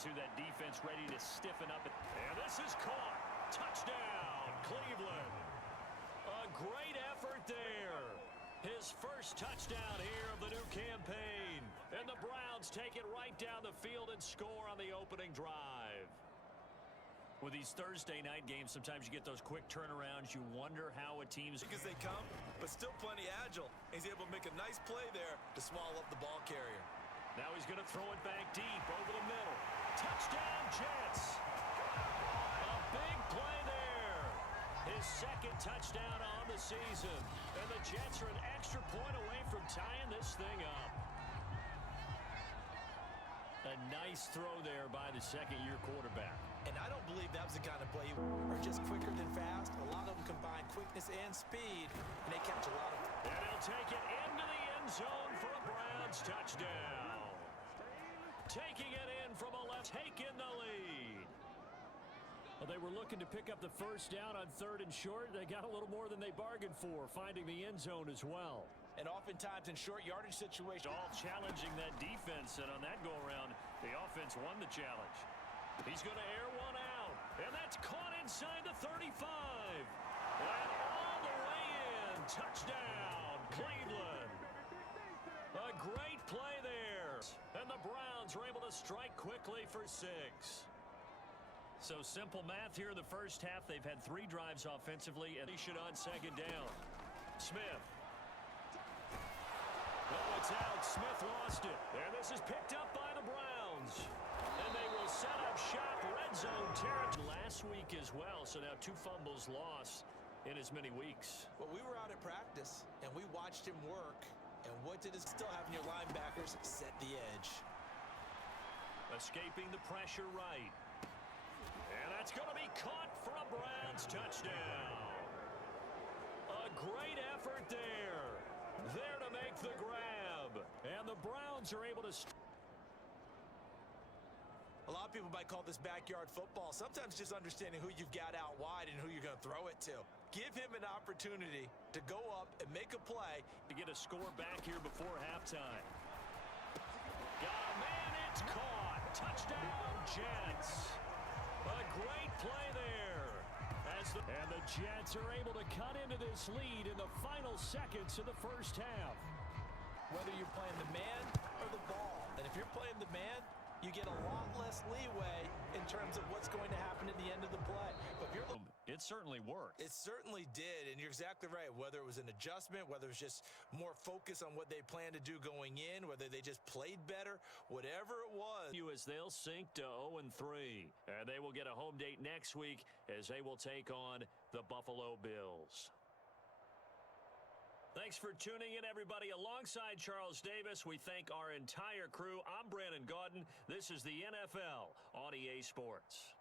into that defense ready to stiffen up. And this is caught. Touchdown, Cleveland. A great effort there. His first touchdown here of the new campaign. And the Browns take it right down the field and score on the opening drive. With these Thursday night games, sometimes you get those quick turnarounds. You wonder how a team's... Because they come, but still plenty agile. He's able to make a nice play there to swallow up the ball carrier. Now he's going to throw it back deep over the middle. Touchdown, Jets. A big play there. His second touchdown on the season. And the Jets are an extra point away from tying this thing up. A nice throw there by the second-year quarterback. And I don't believe that was the kind of play are just quicker than fast. A lot of them combine quickness and speed, and they catch a lot of them. And he'll take it into the end zone for a Browns touchdown. Taking it in from a left, taking the lead. Well, they were looking to pick up the first down on 3rd and short. They got a little more than they bargained for, finding the end zone as well. And oftentimes in short yardage situations, all challenging that defense, and on that go-around, the offense won the challenge. He's going to air one out, and that's caught inside the 35. And all the way in, touchdown, Cleveland. A great play there. And the Browns are able to strike quickly for 6. So simple math here in the first half. They've had 3 drives offensively, and they should on second down. Smith. Oh, it's out. Smith lost it. And this is picked up by the Browns. And they will set up shop red zone territory last week as well. So now 2 fumbles lost in as many weeks. Well, we were out at practice, and we watched him work. And what did it still having your linebackers set the edge? Escaping the pressure right. And that's going to be caught for a Browns touchdown. A great effort there. There to make the grab. And the Browns are able to... A lot of people might call this backyard football. Sometimes just understanding who you've got out wide and who you're going to throw it to. Give him an opportunity to go up and make a play. To get a score back here before halftime. Got a man, it's caught. Touchdown, Jets. A great play there. And the Jets are able to cut into this lead in the final seconds of the first half. Whether you're playing the man or the ball. And if you're playing the man, you get a lot less leeway in terms of what's going to happen at the end of the play. But if you're... It certainly worked. It certainly did, and you're exactly right. Whether it was an adjustment, whether it was just more focus on what they planned to do going in, whether they just played better, whatever it was. As they'll sink to 0-3, and they will get a home date next week as they will take on the Buffalo Bills. Thanks for tuning in, everybody. Alongside Charles Davis, we thank our entire crew. I'm Brandon Gaudin. This is the NFL on EA Sports.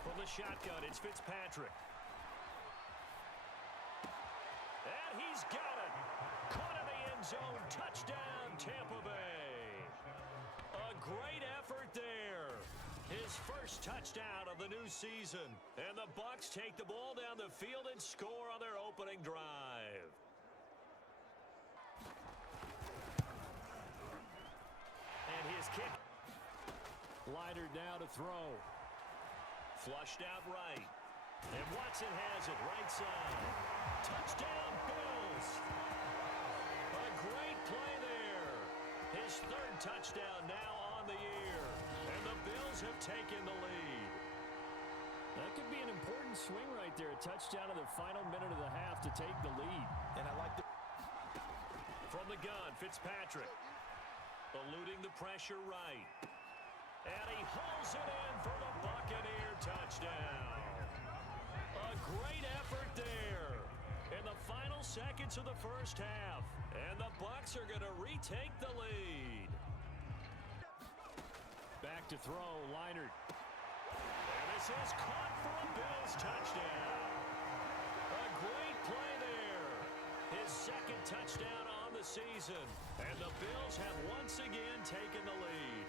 From the shotgun, it's Fitzpatrick. And he's got it. Caught in the end zone. Touchdown, Tampa Bay. A great effort there. His first touchdown of the new season. And the Bucs take the ball down the field and score on their opening drive. And his kick. Leiter now to throw. Flushed out right. And Watson has it right side. Touchdown, Bills. A great play there. His 3rd touchdown now on the year. And the Bills have taken the lead. That could be an important swing right there. A touchdown in the final minute of the half to take the lead. And I like the... From the gun, Fitzpatrick. Eluding the pressure right. And he hauls it in for the Buccaneer touchdown. A great effort there in the final seconds of the first half. And the Bucs are going to retake the lead. Back to throw, Leinart. And this is caught for a Bills touchdown. A great play there. His 2nd touchdown on on the season, and the Bills have once again taken the lead.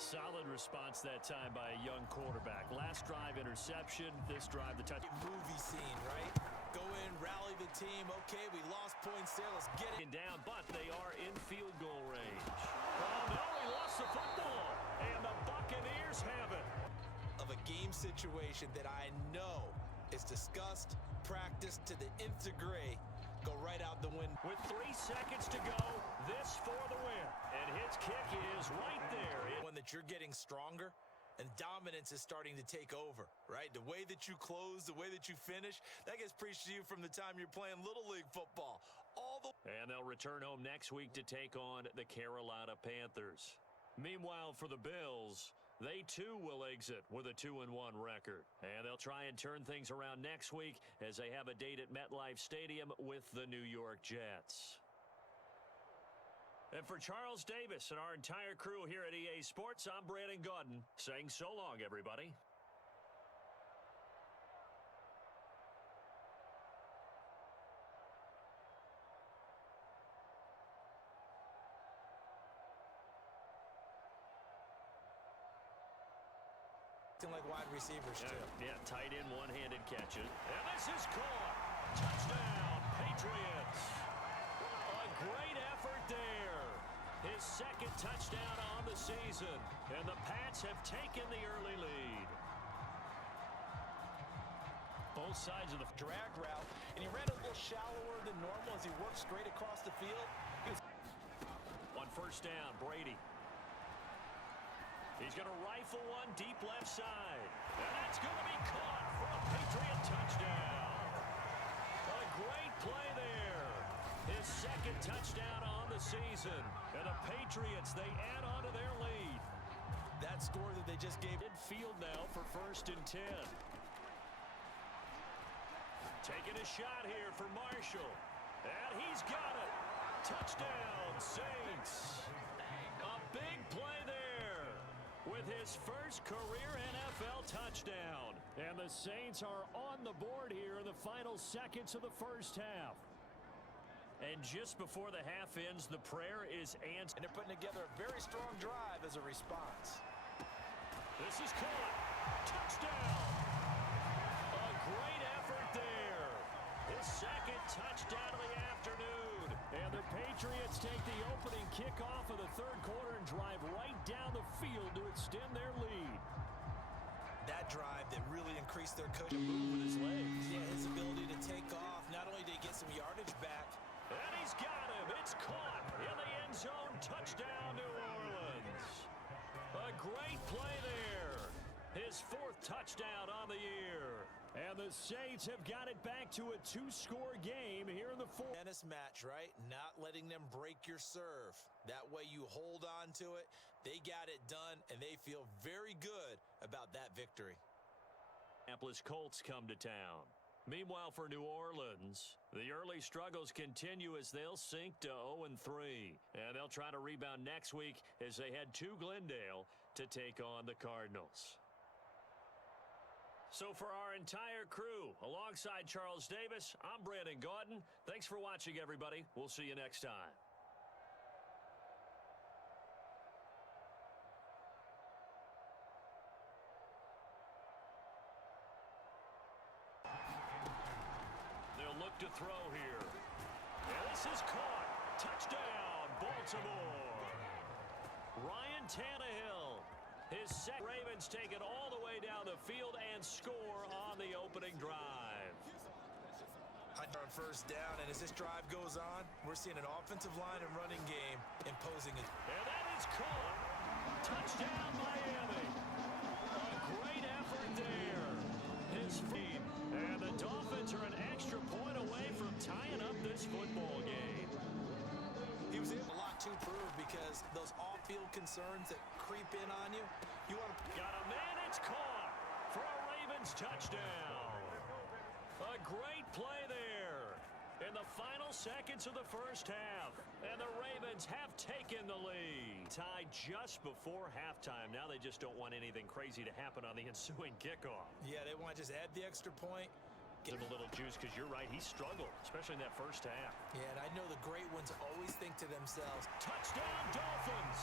Solid response that time by a young quarterback. Last drive interception, this drive the touch. Movie scene, right? Go in, rally the team. Okay, we lost points there. Let's get it down, but they are in field goal range. Oh, no, he lost the football, and the Buccaneers have it. Of a game situation that I know is discussed, practiced to the nth degree, go right out the window. With 3 seconds to go, this for the win. And his kick is right there. One that you're getting stronger and dominance is starting to take over, right? The way that you close, the way that you finish, that gets preached to you from the time you're playing Little League football. And they'll return home next week to take on the Carolina Panthers. Meanwhile, for the Bills, they too will exit with a 2-1 record. And they'll try and turn things around next week as they have a date at MetLife Stadium with the New York Jets. And for Charles Davis and our entire crew here at EA Sports, I'm Brandon Gaudin saying so long, everybody. Like wide receivers too. Yeah, tight end, one-handed catches. And this is caught. Touchdown, Patriots. A great effort there. His second touchdown on the season. And the Pats have taken the early lead. Both sides of the drag route, and he ran a little shallower than normal as he worked straight across the field. On first down, Brady. He's going to rifle one deep left side. And that's going to be caught for a Patriot touchdown. A great play there. His second touchdown on the season. And the Patriots, they add on to their lead. That score that they just gave. Midfield now for 1st and 10. Taking a shot here for Marshall. And he's got it. Touchdown, Saints. A big play there. With his first career NFL touchdown. And the Saints are on the board here in the final seconds of the first half. And just before the half ends, the prayer is answered. And they're putting together a very strong drive as a response. This is caught. Touchdown. A great effort there. His second touchdown of the afternoon. And the Patriots take the opening kickoff of the third quarter and drive right down the field to extend their lead. That drive that really increased their coach to move with his legs. Yeah, his ability to take off. Not only did he get some yardage back. And he's got him. It's caught in the end zone. Touchdown, New Orleans. A great play there. His 4th touchdown on the year. And the Saints have got it back to a 2-score game here in the 4th. Tennis match, right? Not letting them break your serve. That way you hold on to it. They got it done, and they feel very good about that victory. Indianapolis Colts come to town. Meanwhile, for New Orleans, the early struggles continue as they'll sink to 0-3. And they'll try to rebound next week as they head to Glendale to take on the Cardinals. So for our entire crew, alongside Charles Davis, I'm Brandon Gaudin. Thanks for watching, everybody. We'll see you next time. They'll look to throw here. And this is caught. Touchdown, Baltimore. Ryan Tannehill. His second. Ravens take it all the way down the field and score on the opening drive. On first down, and as this drive goes on, we're seeing an offensive line and running game imposing it. And that is caught. Touchdown, Miami. A great effort there. His feet. And the Dolphins are an extra point away from tying up this football game. He was able a lot to prove because those off-field concerns that creep in on you, you want to... Got a man, it's caught for a Ravens touchdown. A great play there in the final seconds of the first half. And the Ravens have taken the lead. Tied just before halftime. Now they just don't want anything crazy to happen on the ensuing kickoff. Yeah, they want to just add the extra point, Give him a little juice because you're right, he struggled, especially in that first half. Yeah, and I know the great ones always think to themselves, touchdown Dolphins!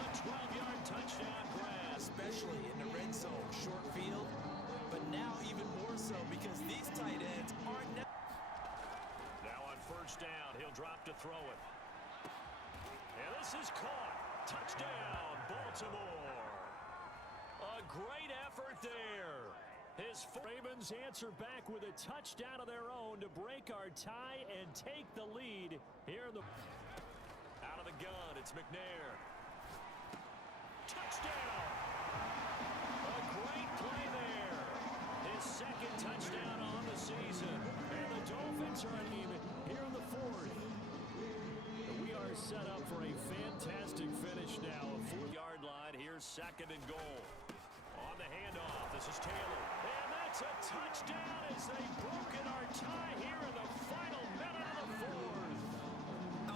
A 12-yard touchdown grab. Especially in the red zone, short field, but now even more so because these tight ends aren't now on first down, he'll drop to throw it. And this is caught. Touchdown, Baltimore. A great effort there. His Ravens answer back with a touchdown of their own to break our tie and take the lead here in the... Out of the gun, it's McNair. Touchdown! A great play there. His second touchdown on the season. And the Dolphins are even here in the fourth. We are set up for a fantastic finish now. A 4-yard line. Here's second and goal. On the handoff, this is Taylor. And that's a touchdown as they've broken our tie here in the final minute of the fourth.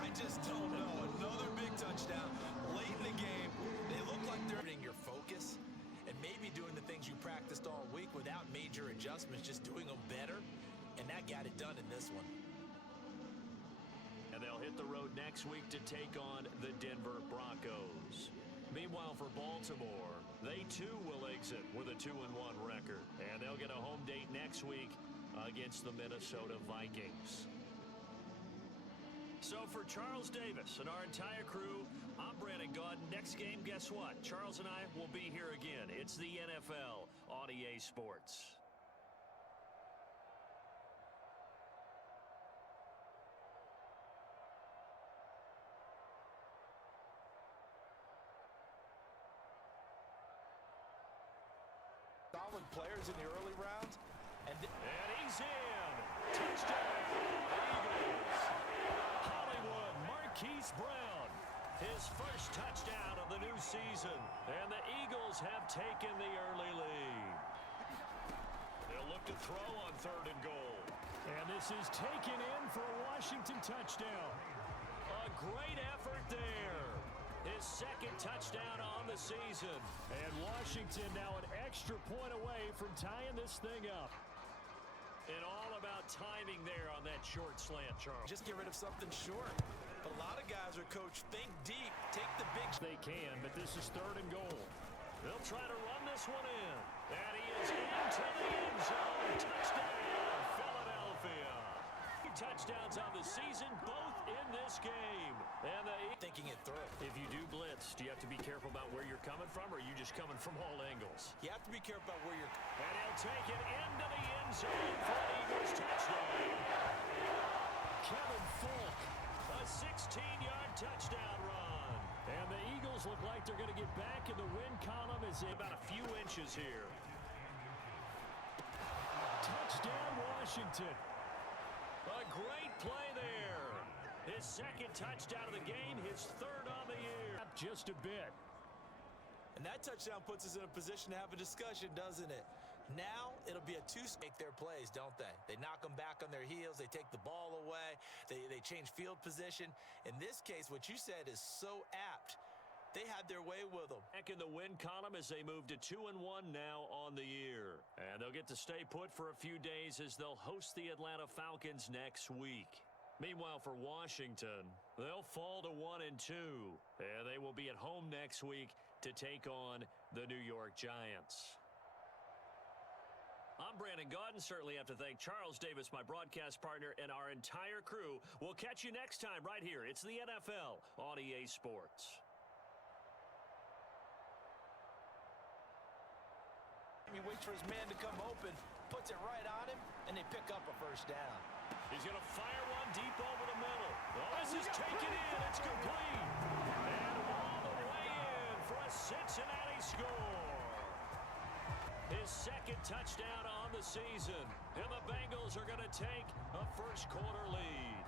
I just don't know. Another big touchdown late in the game. They look like they're getting your focus and maybe doing the things you practiced all week without major adjustments, just doing them better. And that got it done in this one. And they'll hit the road next week to take on the Denver Broncos. Meanwhile, for Baltimore, they too will exit with a 2-1 record. And they'll get a home date next week against the Minnesota Vikings. So for Charles Davis and our entire crew, I'm Brandon Gaudin. Next game, guess what? Charles and I will be here again. It's the NFL on EA Sports. Solid players in the early rounds. And he's in. Touchdown, Eagles. Hollywood Marquise Brown. His first touchdown of the new season. And the Eagles have taken the early lead. They'll look to throw on third and goal. And this is taken in for a Washington touchdown. A great effort there. His second touchdown on the season. And Washington now an extra point away from tying this thing up. And all about timing there on that short slant, Charles. Just get rid of something short. A lot of guys are coached, think deep, take the big... They can, but this is third and goal. They'll try to run this one in. And he is into the end zone. Touchdown, Philadelphia. 2 touchdowns on the season, both in this game. And thinking it through. If you do blitz, do you have to be careful about where you're coming from, or are you just coming from all angles? You have to be careful about where you're... And he'll take it into the end zone for an Eagles touchdown. Kevin Folk, a 16-yard touchdown run. And the Eagles look like they're going to get back in the win column as in about a few inches here. Touchdown, Washington. A great play there. His second touchdown of the game, his third on the year. Just a bit. And that touchdown puts us in a position to have a discussion, doesn't it? Now, it'll be a two-make their plays, don't they? They knock them back on their heels. They take the ball away. They change field position. In this case, what you said is so apt. They had their way with them. Back in the win column as they move to 2-1 now on the year. And they'll get to stay put for a few days as they'll host the Atlanta Falcons next week. Meanwhile, for Washington, they'll fall to 1-2. And they will be at home next week to take on the New York Giants. I'm Brandon Gaudin. Certainly have to thank Charles Davis, my broadcast partner, and our entire crew. We'll catch you next time right here. It's the NFL on EA Sports. He waits for his man to come open, puts it right on him, and they pick up a first down. He's going to fire one deep over the middle. Oh, this is taken in. It's complete. And all the way in for a Cincinnati score. His second touchdown on the season. And the Bengals are going to take a first quarter lead.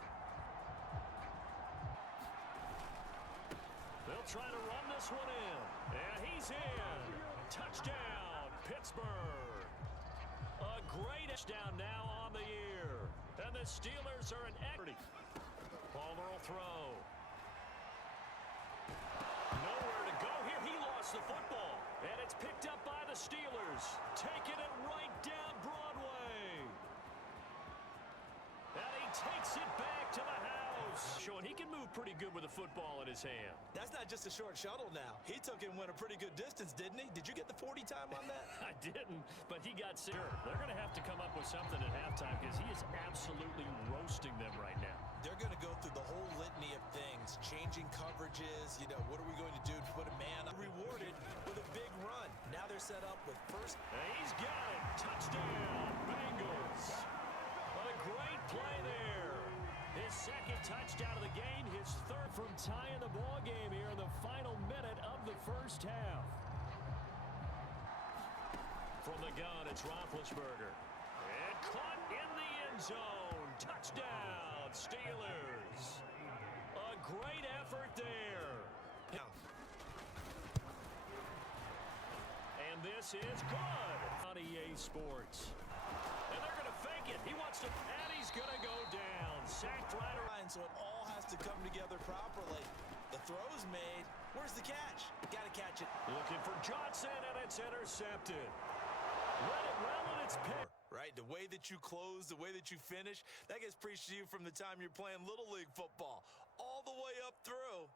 They'll try to run this one in. And he's in. Touchdown, Pittsburgh. A great touchdown now on the year. And the Steelers are an equity. Palmer will throw. Nowhere to go here. He lost the football. And it's picked up by the Steelers. Taking it right down Broadway. takes it back to the house. Showing he can move pretty good with a football in his hand. That's not just a short shuttle now. He took it and went a pretty good distance, didn't he? Did you get the 40 time on that? I didn't, but he got sick. They're going to have to come up with something at halftime because he is absolutely roasting them right now. They're going to go through the whole litany of things, changing coverages, what are we going to do to put a man up? Rewarded with a big run. Now they're set up with first. He's got it. Touchdown, Bengals. A great play there. His second touchdown of the game, his third from tying the ball game here in the final minute of the first half. From the gun, it's Roethlisberger. And caught in the end zone. Touchdown, Steelers. A great effort there. And this is good on EA Sports. And they're going to fake it. He wants to, and he's going to go down. Sacked right around. So it all has to come together properly. The throw's made. Where's the catch? Got to catch it. Looking for Johnson, and it's intercepted. Read it well, and it's picked. Right, the way that you close, the way that you finish, that gets preached to you from the time you're playing Little League football. All the way up through.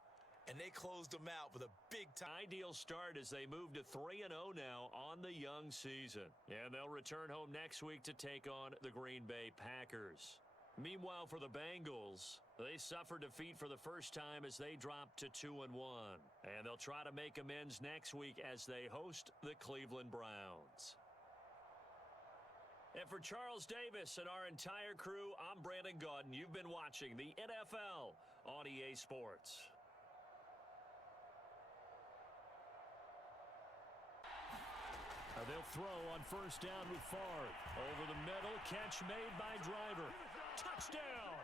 And they closed them out with a big-time Ideal start as they move to 3-0 now on the young season. And they'll return home next week to take on the Green Bay Packers. Meanwhile, for the Bengals, they suffered defeat for the first time as they dropped to 2-1. And they'll try to make amends next week as they host the Cleveland Browns. And for Charles Davis and our entire crew, I'm Brandon Gaudin. You've been watching the NFL on EA Sports. They'll throw on first down with Favre. Over the middle, catch made by Driver. Touchdown!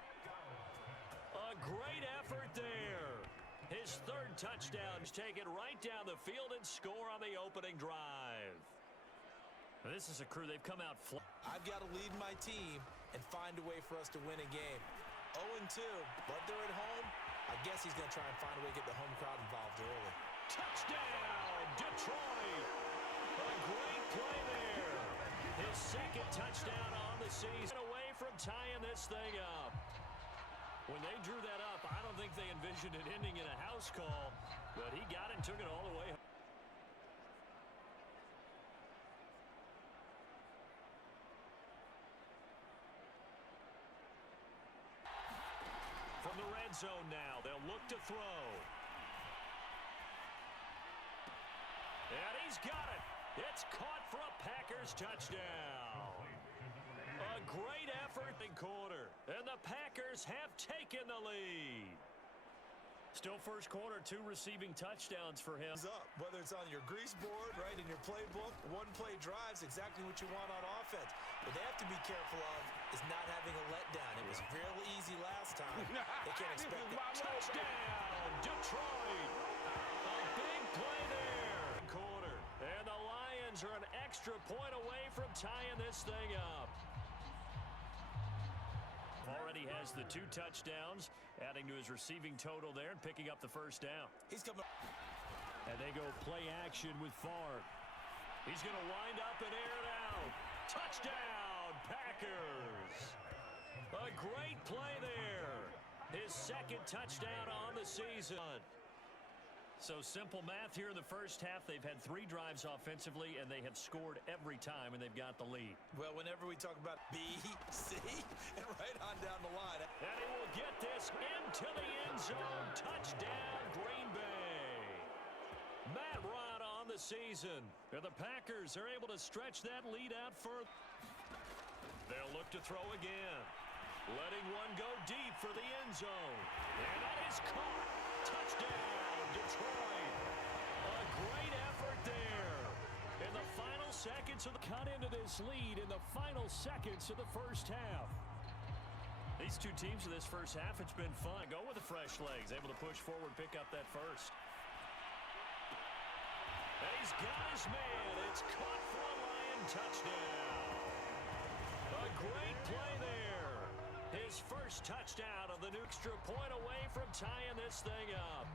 A great effort there. His third touchdown to take it right down the field and score on the opening drive. This is a crew, they've come out flat. I've got to lead my team and find a way for us to win a game. 0-2, but they're at home. I guess he's going to try and find a way to get the home crowd involved early. Touchdown, Detroit! A great play there. His second touchdown on the season. Away from tying this thing up. When they drew that up, I don't think they envisioned it ending in a house call, but he got it and took it all the way. From the red zone now, they'll look to throw. And he's got it. It's caught for a Packers touchdown. A great effort in quarter. And the Packers have taken the lead. Still first quarter, 2 receiving touchdowns for him. Up, whether it's on your grease board, right, in your playbook, one-play drives, exactly what you want on offense. What they have to be careful of is not having a letdown. It was real easy last time. They can't expect it. Touchdown, Detroit. A big play there. Quarter. And the Lions are an extra point away from tying this thing up. Already has the 2 touchdowns, adding to his receiving total there and picking up the first down. He's coming. And they go play action with Favre. He's going to wind up and air it out. Touchdown, Packers. A great play there. His second touchdown on the season. So simple math here in the first half. They've had 3 drives offensively, and they have scored every time, and they've got the lead. Well, whenever we talk about B, C, and right on down the line. And he will get this into the end zone. Touchdown, Green Bay. Matt Rod on the season. And the Packers are able to stretch that lead out further. They'll look to throw again. Letting one go deep for the end zone. And that is caught. Touchdown, Detroit. A great effort there. In the final seconds of the cut into this lead in the final seconds of the first half. These 2 teams in this first half, it's been fun. Go with the fresh legs, able to push forward, pick up that first. And he's got his man. It's caught for a Lion touchdown. A great play there. His first touchdown of the new extra point away from tying this thing up.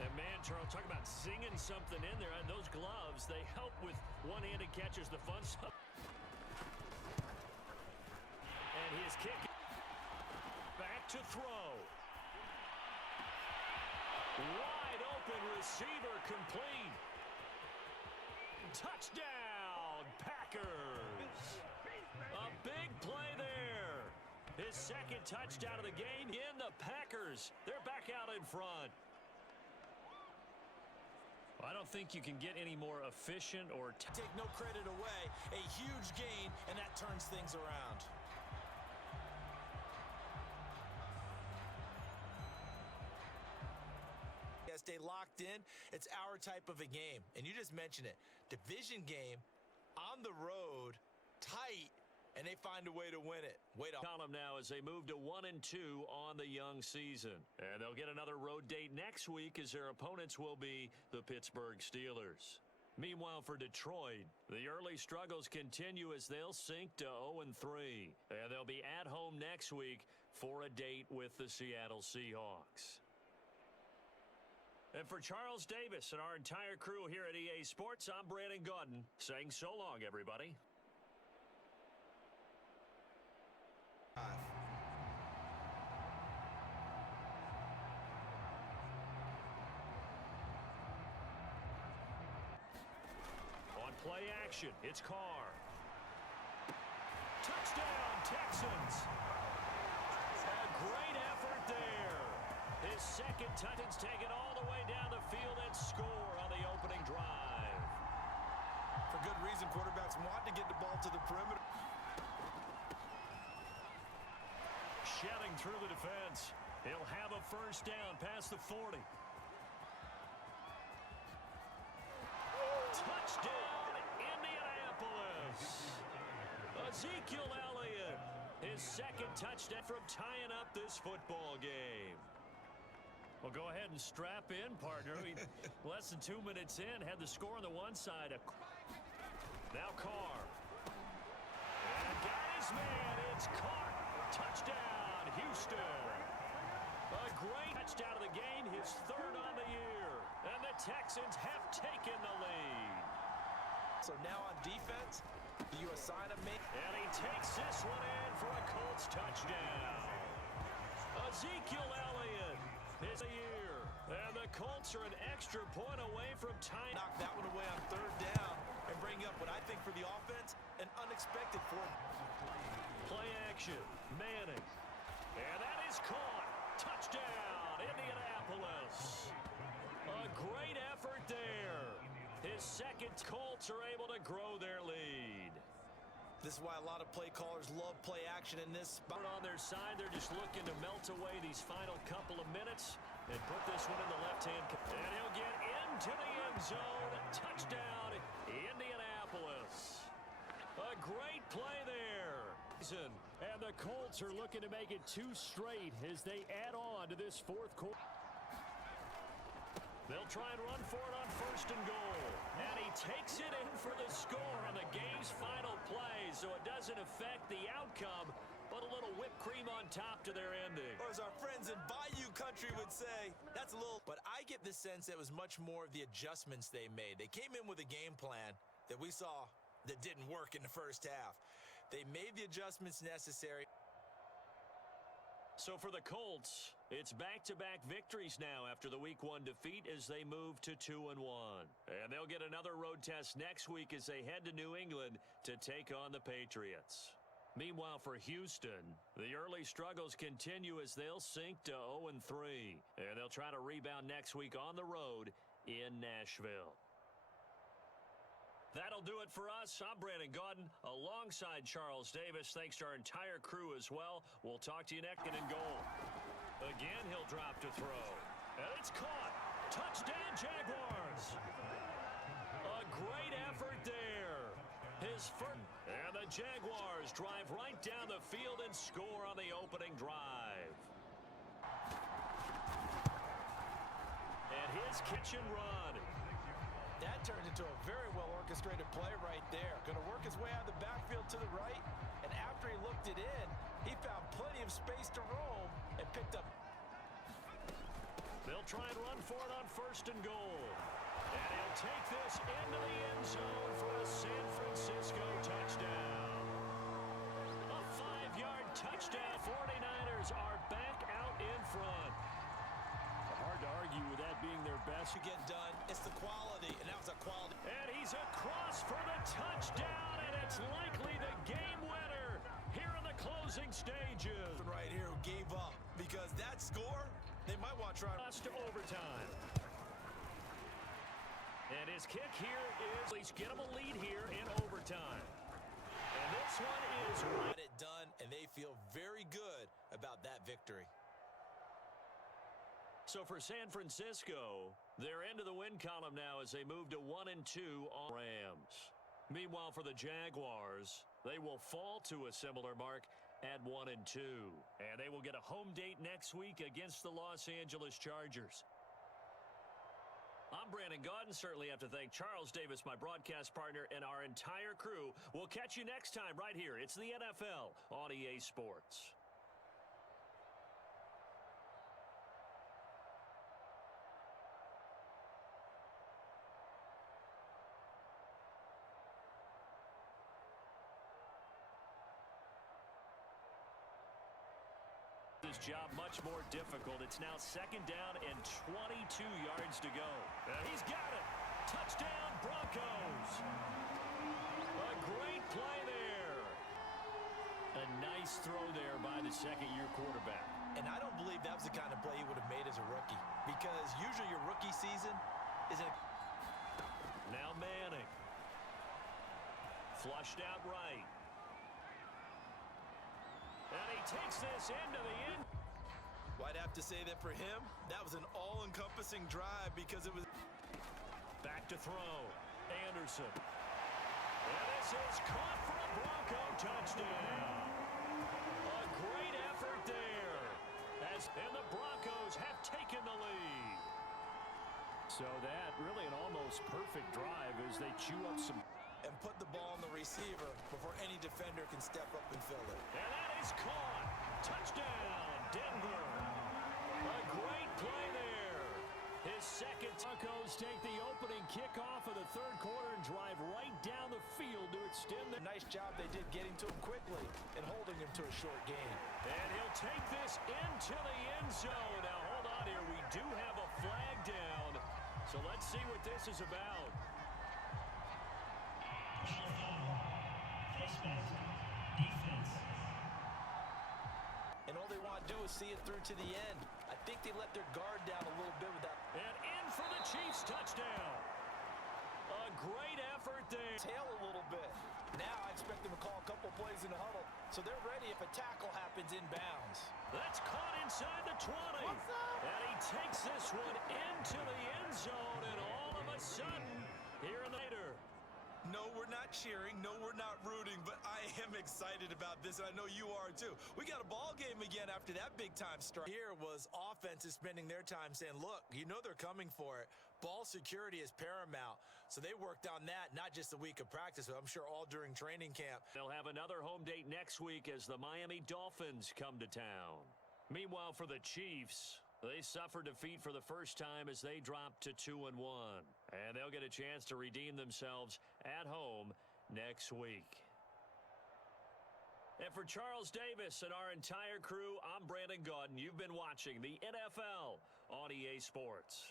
And man, Charles, talk about singing something in there. And those gloves, they help with one-handed catches, the fun stuff. And his kick. to throw. Wide open receiver complete. Touchdown, Packers. A big play there. His second touchdown of the game in the Packers. They're back out in front. I don't think you can get any more efficient or take no credit away. A huge gain, and that turns things around. Stay locked in. It's our type of a game. And you just mentioned it. Division game, on the road, tight, and they find a way to win it. Wait on column now as they move to 1-2 on the young season. And they'll get another road date next week as their opponents will be the Pittsburgh Steelers. Meanwhile, for Detroit, the early struggles continue as they'll sink to 0-3. And they'll be at home next week for a date with the Seattle Seahawks. And for Charles Davis and our entire crew here at EA Sports, I'm Brandon Gaudin saying so long, everybody. On play action, it's Carr. Touchdown, Texans. A great effort there. His second touchdown's taken all the way down the field and score on the opening drive. For good reason, quarterbacks want to get the ball to the perimeter. Shedding through the defense. He'll have a first down past the 40. Touchdown, Indianapolis. Ezekiel Elliott, his second touchdown from tying up this football game. Well, go ahead and strap in, partner. Less than 2 minutes in, had the score on the one side. Now Carr. And got his man. It's Carr. Touchdown, Houston. A great touchdown of the game, his third on the year. And the Texans have taken the lead. So now on defense, do you assign a man? And he takes this one in for a Colts touchdown. Ezekiel Elliott. His year. And the Colts are an extra point away from tying. Knock that one away on third down and bring up what I think for the offense, an unexpected form. Play action. Manning. And that is caught. Touchdown, Indianapolis. A great effort there. His second. Colts are able to grow their lead. This is why a lot of play callers love play action in this spot. On their side, they're just looking to melt away these final couple of minutes and put this one in the left hand. And he'll get into the end zone. Touchdown, Indianapolis. A great play there. And the Colts are looking to make it 2 straight as they add on to this fourth quarter. They'll try and run for it on first and goal. And he takes it in for the score on the game's final play, so it doesn't affect the outcome, but a little whipped cream on top to their ending. Or as our friends in Bayou Country would say, that's a little... But I get the sense that it was much more of the adjustments they made. They came in with a game plan that we saw that didn't work in the first half. They made the adjustments necessary. So for the Colts, it's back-to-back victories now after the Week 1 defeat as they move to 2-1. And they'll get another road test next week as they head to New England to take on the Patriots. Meanwhile, for Houston, the early struggles continue as they'll sink to 0-3. And they'll try to rebound next week on the road in Nashville. That'll do it for us. I'm Brandon Gaudin alongside Charles Davis. Thanks to our entire crew as well. We'll talk to you next and goal. Again, he'll drop to throw. And it's caught. Touchdown, Jaguars. A great effort there. His first. And the Jaguars drive right down the field and score on the opening drive. And his kitchen run. That turned into a very well-orchestrated play right there. Going to work his way out of the backfield to the right, and after he looked it in, he found plenty of space to roam and picked up. They'll try and run for it on first and goal. And he'll take this into the end zone for a San Francisco touchdown. A 5-yard touchdown. 49ers are back in front. Hard to argue with that being their best. You get done. It's the quality, and that was a quality. And he's across for the touchdown, and it's likely the game winner here in the closing stages. Right here who gave up, because that score, they might want to try. To overtime. And his kick here is, at least get him a lead here in overtime. And this one is right. It done, and they feel very good about that victory. So for San Francisco, they're into the win column now as they move to 1-2 on Rams. Meanwhile, for the Jaguars, they will fall to a similar mark at 1-2. And they will get a home date next week against the Los Angeles Chargers. I'm Brandon Gaudin. Certainly have to thank Charles Davis, my broadcast partner, and our entire crew. We'll catch you next time right here. It's the NFL on EA Sports. His job much more difficult. It's now 2nd down and 22 yards to go. He's got it. Touchdown, Broncos. A great play there. A nice throw there by the second-year quarterback. And I don't believe that was the kind of play he would have made as a rookie, because usually your rookie season isn't. Now Manning. Flushed out right. And he takes this into the end. Well, I'd have to say that for him, that was an all-encompassing drive because it was. Back to throw. Anderson. And this is caught for a Bronco touchdown. A great effort there. And the Broncos have taken the lead. So that really an almost perfect drive as they chew up some. And put the ball on the receiver before any defender can step up and fill it. And that is caught. Touchdown, Denver. A great play there. His second. Broncos take the opening kickoff of the third quarter and drive right down the field to extend the. Nice job they did getting to him quickly and holding him to a short game. And he'll take this into the end zone. Now, hold on here. We do have a flag down. So let's see what this is about. And all they want to do is see it through to the end. I think they let their guard down a little bit with that. And in for the Chiefs touchdown. A great effort there. Tail a little bit. Now I expect them to call a couple plays in the huddle, so they're ready if a tackle happens inbounds. That's caught inside the 20. And he takes this one into the end zone, and all of a sudden, here in the later. No, we're not cheering. No, we're not rooting, but I am excited about this, and I know you are too. We got a ball game again after that big-time strike. Here was offenses spending their time saying, look, you know they're coming for it. Ball security is paramount. So they worked on that, not just a week of practice, but I'm sure all during training camp. They'll have another home date next week as the Miami Dolphins come to town. Meanwhile, for the Chiefs, they suffered defeat for the first time as they dropped to 2-1. And they'll get a chance to redeem themselves at home next week. And for Charles Davis and our entire crew, I'm Brandon Gaudin. You've been watching the NFL on EA Sports.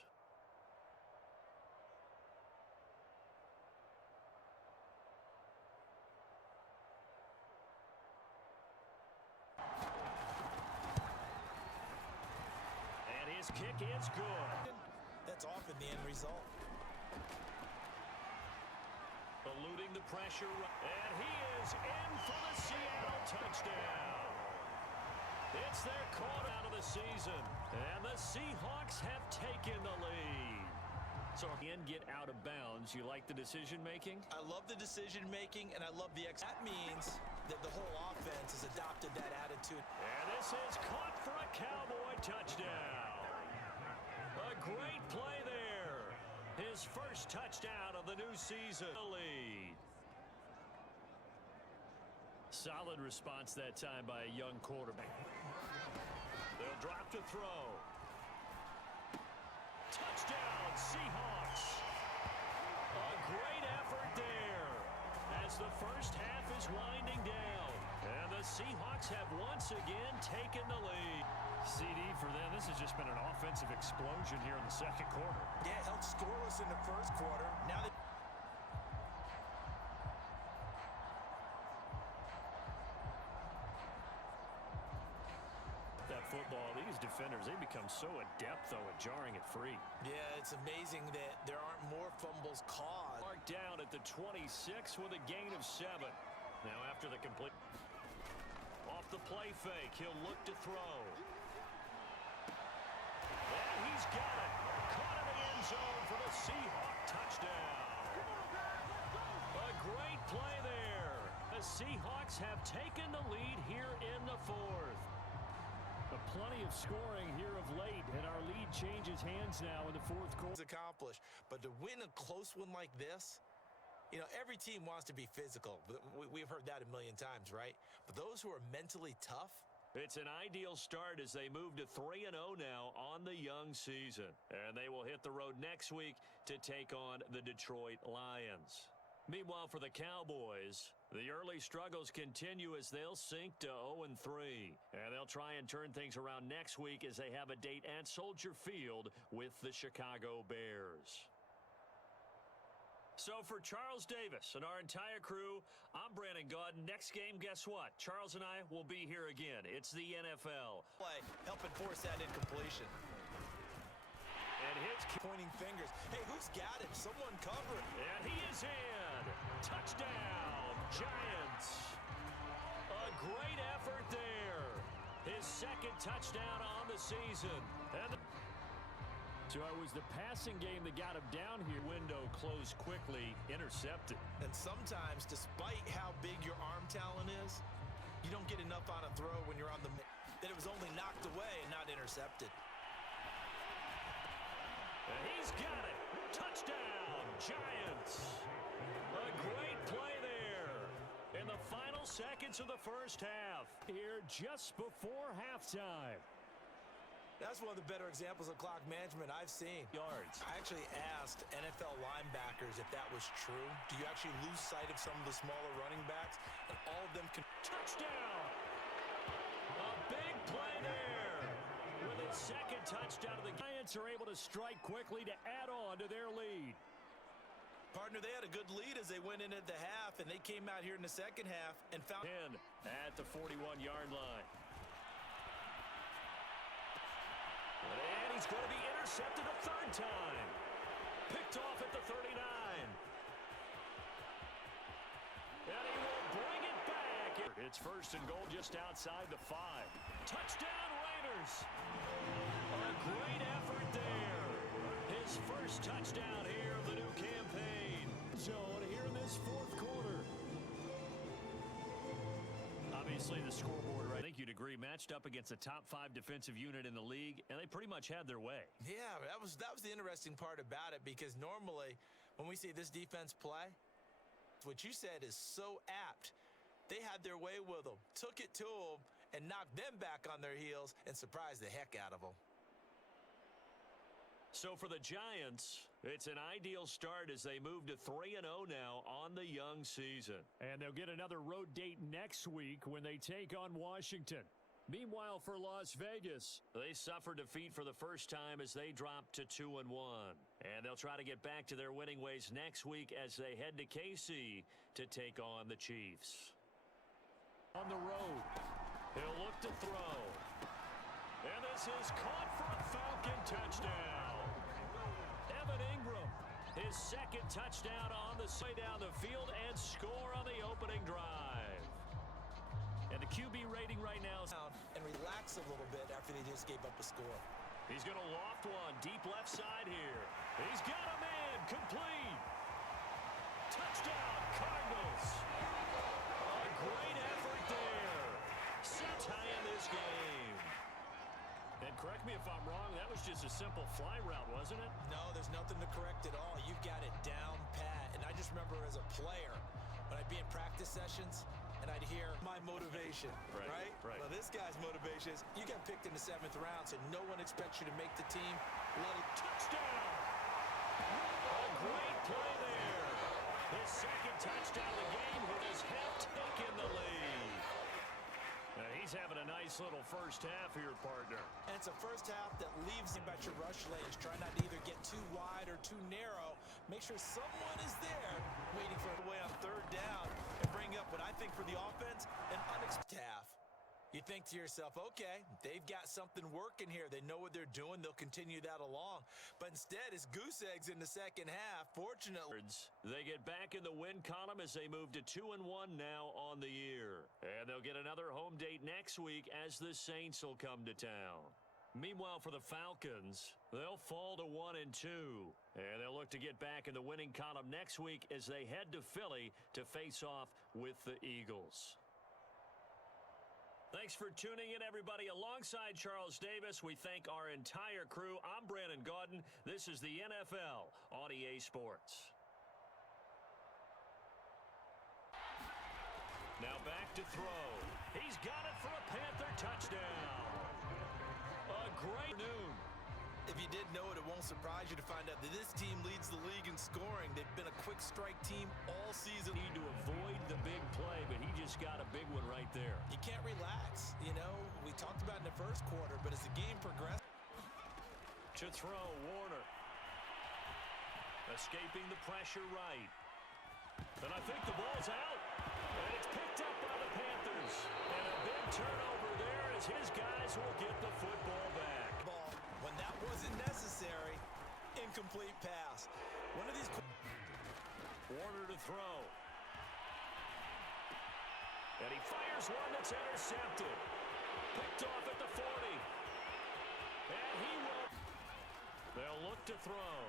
His kick is good. That's often the end result. Eluding the pressure. And he is in for the Seattle touchdown. It's their quarter out of the season. And the Seahawks have taken the lead. So again, get out of bounds. You like the decision making? I love the decision making, and I love the That means that the whole offense has adopted that attitude. And this is caught for a Cowboy touchdown. A great play there. His first touchdown of the new season. The lead. Solid response that time by a young quarterback. They'll drop to throw. Touchdown, Seahawks. A great effort there as the first half is winding down. And the Seahawks have once again taken the lead. CD for them. This has just been an offensive explosion here in the second quarter. Yeah, held scoreless in the first quarter. Now they... That football, these defenders, they become so adept, though, at jarring it free. Yeah, it's amazing that there aren't more fumbles caused. Mark down at the 26 with a gain of 7. Now after the complete... Off the play fake, he'll look to throw. And he's got it. Caught in the end zone for the Seahawk touchdown. A great play there. The Seahawks have taken the lead here in the fourth. Plenty of scoring here of late, and our lead changes hands now in the fourth quarter. Accomplished, but to win a close one like this, you know, every team wants to be physical. We've heard that a million times, right? But those who are mentally tough, it's an ideal start as they move to 3-0 now on the young season. And they will hit the road next week to take on the Detroit Lions. Meanwhile, for the Cowboys, the early struggles continue as they'll sink to 0-3. And they'll try and turn things around next week as they have a date at Soldier Field with the Chicago Bears. So for Charles Davis and our entire crew, I'm Brandon Gaudin. Next game, guess what? Charles and I will be here again. It's the NFL. Play, helping force that incompletion. And hits pointing fingers. Hey, who's got it? Someone cover it. And he is in. Touchdown, Giants. A great effort there. His second touchdown on the season. So it was the passing game that got him down here. Window closed quickly, intercepted. And sometimes, despite how big your arm talent is, you don't get enough on a throw when you're on the... that it was only knocked away and not intercepted. And he's got it. Touchdown, Giants. A great play there in the final seconds of the first half. Here just before halftime. That's one of the better examples of clock management I've seen. Yards. I actually asked NFL linebackers if that was true. Do you actually lose sight of some of the smaller running backs? And all of them can... Touchdown! A big play there. With his second touchdown, the Giants are able to strike quickly to add on to their lead. Partner, they had a good lead as they went in at the half, and they came out here in the second half and found... 10 at the 41-yard line. And he's going to be intercepted a third time. Picked off at the 39. And he will bring it back. It's first and goal just outside the 5. Touchdown, Raiders. A great effort there. His first touchdown here of the new campaign. Zone here in this fourth quarter. Obviously, the scoreboard, right? I think you'd agree, matched up against the top 5 defensive unit in the league, and they pretty much had their way. Yeah, that was the interesting part about it, because normally when we see this defense play, what you said is so apt. They had their way with them, took it to them, and knocked them back on their heels and surprised the heck out of them. So for the Giants, it's an ideal start as they move to 3-0 now on the young season. And they'll get another road date next week when they take on Washington. Meanwhile, for Las Vegas, they suffer defeat for the first time as they drop to 2-1. And they'll try to get back to their winning ways next week as they head to KC to take on the Chiefs. On the road, he'll look to throw. And this is caught for a Falcon touchdown. Evan Ingram, his second touchdown on the way down the field and score on the opening drive. And the QB rating right now is down and relax a little bit after they just gave up a score. He's going to loft one deep left side here. He's got a man complete. Touchdown, Cardinals. A great effort there. Set tie in this game. And correct me if I'm wrong, that was just a simple fly route, wasn't it? No, there's nothing to correct at all. You've got it down pat. And I just remember as a player, when I'd be in practice sessions, and I'd hear my motivation, right? Well, this guy's motivation is you got picked in the 7th round, so no one expects you to make the team. Touchdown! A great play there. His second touchdown of the game with his half taken the lead. He's He's having a nice little first half here, partner. And it's a first half that leaves you about your rush lanes. Try not to either get too wide or too narrow. Make sure someone is there waiting for a way on third down and bring up what I think for the offense, an unexpected half. You think to yourself, okay, they've got something working here. They know what they're doing. They'll continue that along. But instead, it's goose eggs in the second half. Fortunately, they get back in the win column as they move to 2-1 now on the year. And they'll get another home date next week as the Saints will come to town. Meanwhile, for the Falcons, they'll fall to 1-2. And they'll look to get back in the winning column next week as they head to Philly to face off with the Eagles. Thanks for tuning in, everybody. Alongside Charles Davis, we thank our entire crew. I'm Brandon Gaudin. This is the NFL on EA Sports. Now back to throw. He's got it for a Panther touchdown. A great noon. if you didn't know it, it won't surprise you to find out that this team leads the league in scoring. They've been a quick strike team all season. Need to avoid the big play, but he just got a big one right there. You can't relax. You know, we talked about in the first quarter, but as the game progressed. To throw, Warner. Escaping the pressure right. And I think the ball's out. And it's picked up by the Panthers. And a big turnover there as his guys will get the football back. Ball when that wasn't necessary. Incomplete pass. One of these. Warner to throw. And he fires one that's intercepted. Picked off at the 40. And he will. They'll look to throw.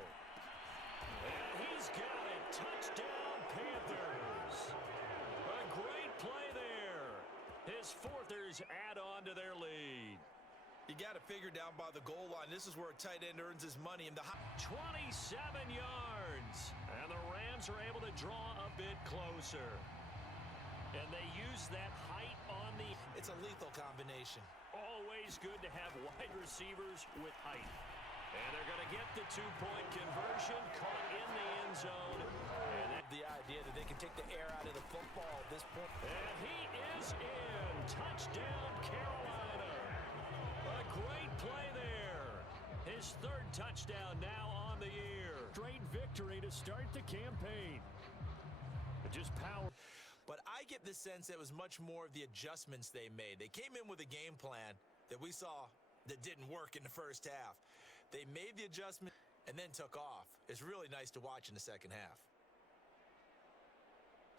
And he's got it. Touchdown, Panthers. A great play there. His fourthers add on to their lead. You got to figure down by the goal line. This is where a tight end earns his money. 27 yards. And the Rams are able to draw a bit closer. And they use that height on the... It's a lethal combination. Always good to have wide receivers with height. And they're going to get the two-point conversion, caught in the end zone. And the idea that they can take the air out of the football at this point. And he is in. Touchdown, Carolina. A great play there. His third touchdown now on the year. Straight victory to start the campaign. Just power. But I get the sense that it was much more of the adjustments they made. They came in with a game plan that we saw that didn't work in the first half. They made the adjustment and then took off. It's really nice to watch in the second half.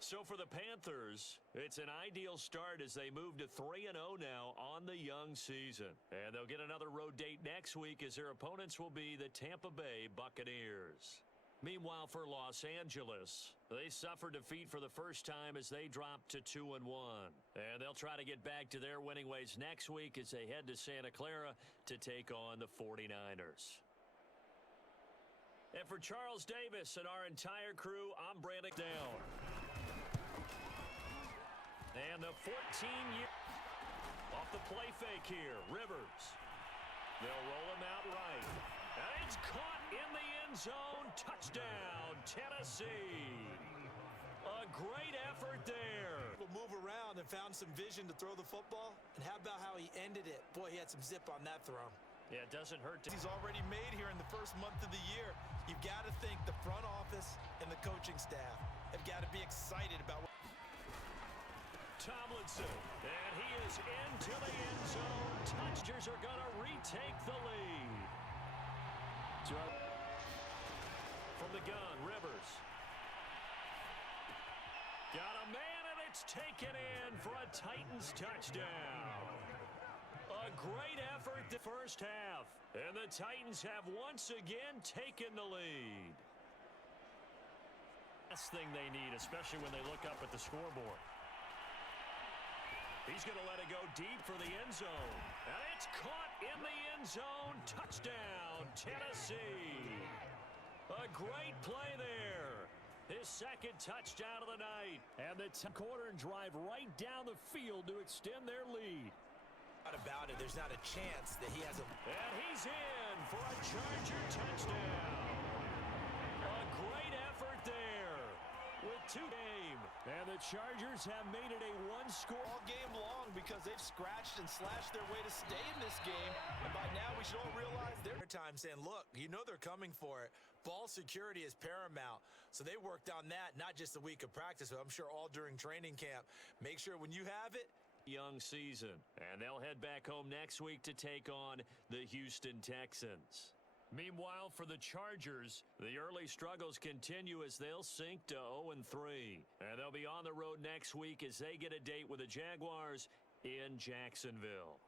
So for the Panthers, it's an ideal start as they move to 3-0 now on the young season. And they'll get another road date next week as their opponents will be the Tampa Bay Buccaneers. Meanwhile, for Los Angeles, they suffered defeat for the first time as they dropped to 2-1. And they'll try to get back to their winning ways next week as they head to Santa Clara to take on the 49ers. And for Charles Davis and our entire crew, I'm Brandon down. And the 14-year off the play fake here, Rivers. They'll roll him out right. And it's caught in the end zone. Touchdown, Tennessee. A great effort there. We'll move around and found some vision to throw the football. And how about how he ended it? Boy, he had some zip on that throw. Yeah, it doesn't hurt. He's already made here in the first month of the year. You've got to think the front office and the coaching staff have got to be excited about what Tomlinson, and he is into the end zone. Touchers are going to retake the lead. From the gun, Rivers. Got a man, and it's taken in for a Titans touchdown. A great effort the first half, and the Titans have once again taken the lead. Best thing they need, especially when they look up at the scoreboard. He's going to let it go deep for the end zone. And it's caught in the end zone. Touchdown, Tennessee. A great play there. His second touchdown of the night. And the quarter and drive right down the field to extend their lead. Not about it. There's not a chance that he has a... And he's in for a Charger touchdown. A great effort there with two game. And the Chargers have made it a one-score all game long because they've scratched and slashed their way to stay in this game. And by now, we should all realize their time saying, look, you know they're coming for it. Ball security is paramount. So they worked on that, not just a week of practice, but I'm sure all during training camp. Make sure when you have it, young season. And they'll head back home next week to take on the Houston Texans. Meanwhile, for the Chargers, the early struggles continue as they'll sink to 0-3. And they'll be on the road next week as they get a date with the Jaguars in Jacksonville.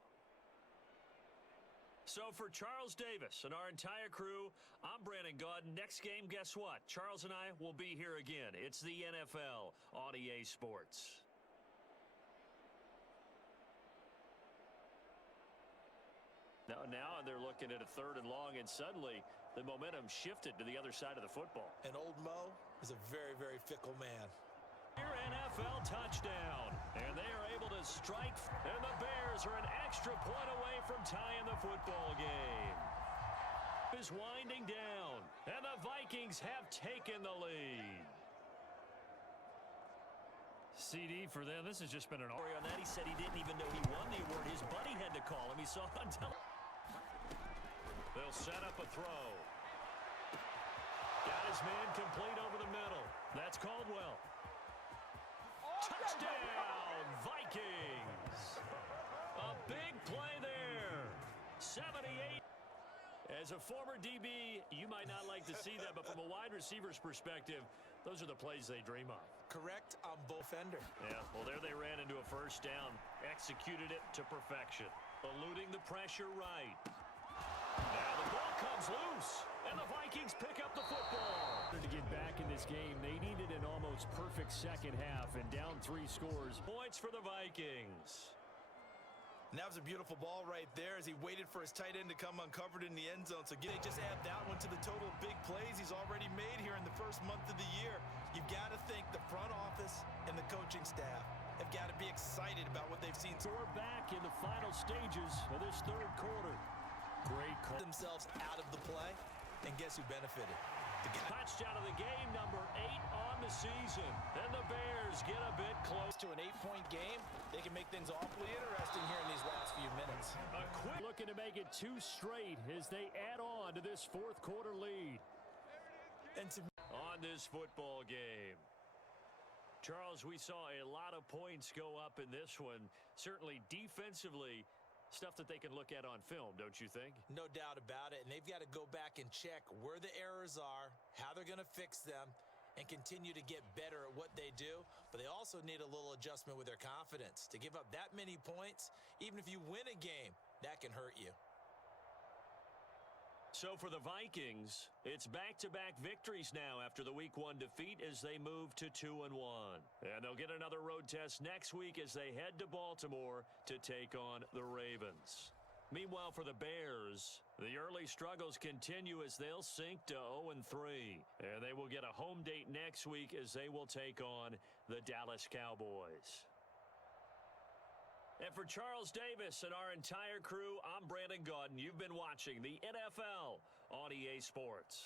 So for Charles Davis and our entire crew, I'm Brandon Gaudin. Next game, guess what? Charles and I will be here again. It's the NFL on EA Sports. Now they're looking at a 3rd and long, and suddenly the momentum shifted to the other side of the football. And old Mo is a very, very fickle man. Your NFL touchdown, and they are able to strike, and the Bears are an extra point away from tying the football game. Is winding down, and the Vikings have taken the lead. CD for them. This has just been an story on that. He said he didn't even know he won the award. His buddy had to call him. He saw it on television. They'll set up a throw. Got his man complete over the middle. That's Caldwell. Touchdown, Vikings. A big play there. 78. As a former DB, you might not like to see that, but from a wide receiver's perspective, those are the plays they dream of. Correct on both ender. Yeah, well, there they ran into a first down. Executed it to perfection. Eluding the pressure right. Now the ball comes loose, and the Vikings pick up the football. To get back in this game, they needed an almost perfect second half, and down 3 scores. Points for the Vikings. And that was a beautiful ball right there as he waited for his tight end to come uncovered in the end zone. So they just add that one to the total big plays he's already made here in the first month of the year. You've got to think the front office and the coaching staff have got to be excited about what they've seen. So we're back in the final stages of this 3rd quarter. Great call. Themselves out of the play, and guess who benefited? Touchdown of the game, number 8 on the season. And the Bears get a bit close to an 8-point game. They can make things awfully interesting here in these last few minutes. A quick looking to make it 2 straight as they add on to this 4th quarter lead. And on this football game. Charles, we saw a lot of points go up in this one. Certainly defensively, stuff that they can look at on film, don't you think? No doubt about it. And they've got to go back and check where the errors are, how they're going to fix them, and continue to get better at what they do. But they also need a little adjustment with their confidence. To give up that many points, even if you win a game, that can hurt you. So for the Vikings, it's back-to-back victories now after the Week 1 defeat as they move to 2-1. And they'll get another road test next week as they head to Baltimore to take on the Ravens. Meanwhile, for the Bears, the early struggles continue as they'll sink to 0-3. And they will get a home date next week as they will take on the Dallas Cowboys. And for Charles Davis and our entire crew, I'm Brandon Gaudin. You've been watching the NFL on EA Sports.